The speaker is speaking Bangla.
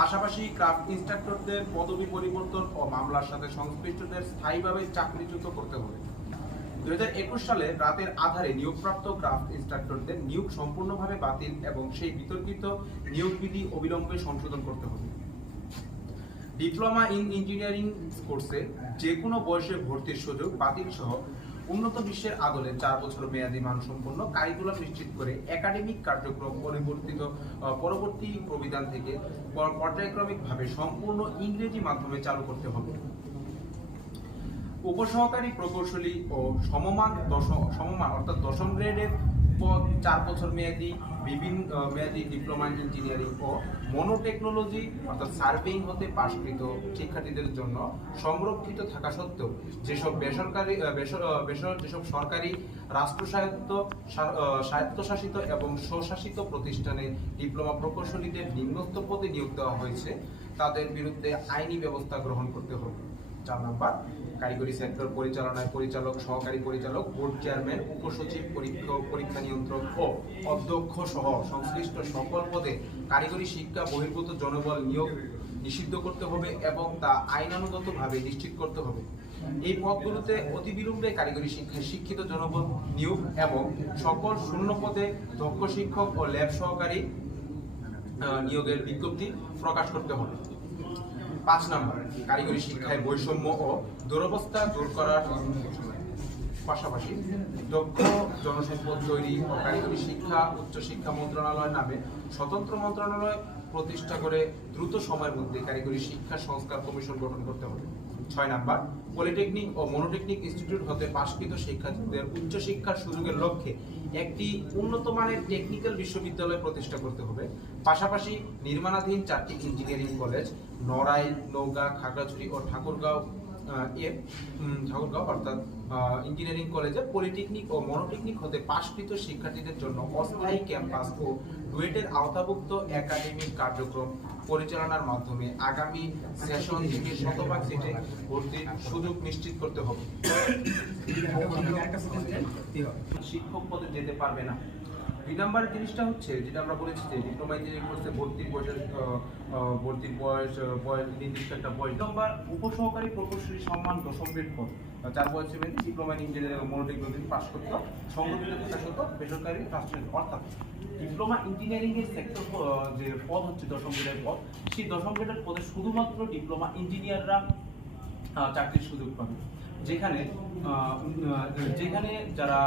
পাশাপাশি ক্রাফট ইনস্ট্রাক্টরদের পদবি পরিবর্তন ও মামলার সাথে সংশ্লিষ্টদের স্থায়ীভাবে চাকরিচ্যুত করতে হবে। 2021 সালে রাতের আধারে নিয়োগপ্রাপ্ত ক্রাফট ইনস্ট্রাক্টরদের নিয়োগ সম্পূর্ণভাবে বাতিল এবং সেই বিতর্কিত নিয়োগ বিধি অবিলম্বে সংশোধন করতে হবে। ডিপ্লোমা ইন ইঞ্জিনিয়ারিং কোর্সে যে কোনো বয়সে ভর্তির সুযোগ বাতিল সহ উন্নত বিশ্বের আদলে 4 বছর মেয়াদী মানসম্পন্ন কারিকুলাম নিশ্চিত করে একাডেমিক কার্যক্রম পরবর্তী প্রবিধান থেকে পর্যায়ক্রমিকভাবে সম্পূর্ণ ইংরেজি মাধ্যমে চালু করতে হবে। উপসহকারী প্রকৌশলী ও সমমান অর্থাৎ দশম গ্রেডের পদ 4 বছর মেয়াদী মেয়াদী ডিপ্লোমা ইঞ্জিনিয়ারিং ও মনোটেকনোলজি অর্থাৎ সার্ভেইং হতে পাশকৃত শিক্ষার্থীদের জন্য সংরক্ষিত থাকা সত্ত্বেও যেসব যেসব সরকারি স্বায়ত্তশাসিত এবং স্বশাসিত প্রতিষ্ঠানে ডিপ্লোমা প্রকৌশলীদের নিম্নস্থ পদে নিয়োগ দেওয়া হয়েছে তাদের বিরুদ্ধে আইনি ব্যবস্থা গ্রহণ করতে হবে। 4 নম্বর, কারিগরি সেক্টর পরিচালনায় পরিচালক, সহকারী পরিচালক, বোর্ড চেয়ারম্যান, উপসচিব, পরীক্ষা নিয়ন্ত্রক ও অধ্যক্ষ সহ সংশ্লিষ্ট সকল পদে কারিগরি শিক্ষা বহির্ভূত জনবল নিয়োগ নিষিদ্ধ করতে হবে এবং তা আইনানুগতভাবে নিশ্চিত করতে হবে। এই পদগুলোতে অতিবিলম্বে কারিগরি শিক্ষায় শিক্ষিত জনবল নিয়োগ এবং সকল শূন্য পদে দক্ষ শিক্ষক ও ল্যাব সহকারী নিয়োগের বিজ্ঞপ্তি প্রকাশ করতে হবে। 5 নম্বর, কারিগরি শিক্ষায় বৈষম্য ও দুরবস্থা দূর করার পাশাপাশি দক্ষ জনসম্পদ তৈরি ও কারিগরি শিক্ষা উচ্চশিক্ষা মন্ত্রণালয় নামে স্বতন্ত্র মন্ত্রণালয় প্রতিষ্ঠা করে দ্রুত সময়ের মধ্যে কারিগরি শিক্ষা সংস্কার কমিশন গঠন করতে হবে। 6 নম্বর, পলিটেকনিক ও মনোটেকনিক ইনস্টিটিউট হতে পাশকৃত শিক্ষার্থীদের উচ্চশিক্ষার সুযোগের লক্ষ্যে একটি উন্নত মানের টেকনিক্যাল বিশ্ববিদ্যালয় প্রতিষ্ঠা করতে হবে। পাশাপাশি নির্মাণাধীন 4টি ইঞ্জিনিয়ারিং কলেজ নড়াইল, নওগাঁ, খাগড়াছড়ি ও ঠাকুরগাঁও অর্থাৎ ইঞ্জিনিয়ারিং কলেজে পলিটেকনিক ও মনোটেকনিক হতে পাশকৃত শিক্ষার্থীদের জন্য অস্থায়ী ক্যাম্পাস ও ডুয়েটের আওতাভুক্ত একাডেমিক কার্যক্রম পরিচালনার মাধ্যমে আগামী সেশন থেকে শতভাগ সিটে ভর্তির সুযোগ নিশ্চিত করতে হবে। শিক্ষক পদে যেতে পারবে না। 2 নম্বর জিনিসটা হচ্ছে যেটা আমরা বলেছি যে ডিপ্লোমা ইঞ্জিনিয়ারিং কোর্সে ভর্তির বয়স নির্দিষ্ট একটা বয়স। নম্বর, উপসহকারী প্রকৌশলী সম্মান দশম গ্রেড পদ 4 বছর মেয়াদী ডিপ্লোমা ইন ইঞ্জিনিয়ারিং মনোটেকনোলজি পাস করতে সংরক্ষিত থাকা সত্ত্বেও বেসরকারি রাষ্ট্রের অর্থাৎ ডিপ্লোমা ইঞ্জিনিয়ারিং এর সেক্টর যে পদ হচ্ছে দশম গ্রেডের পদ, সেই দশম গ্রেডের পদে শুধুমাত্র ডিপ্লোমা ইঞ্জিনিয়াররা চাকরির সুযোগ পাবে, যেখানে যারা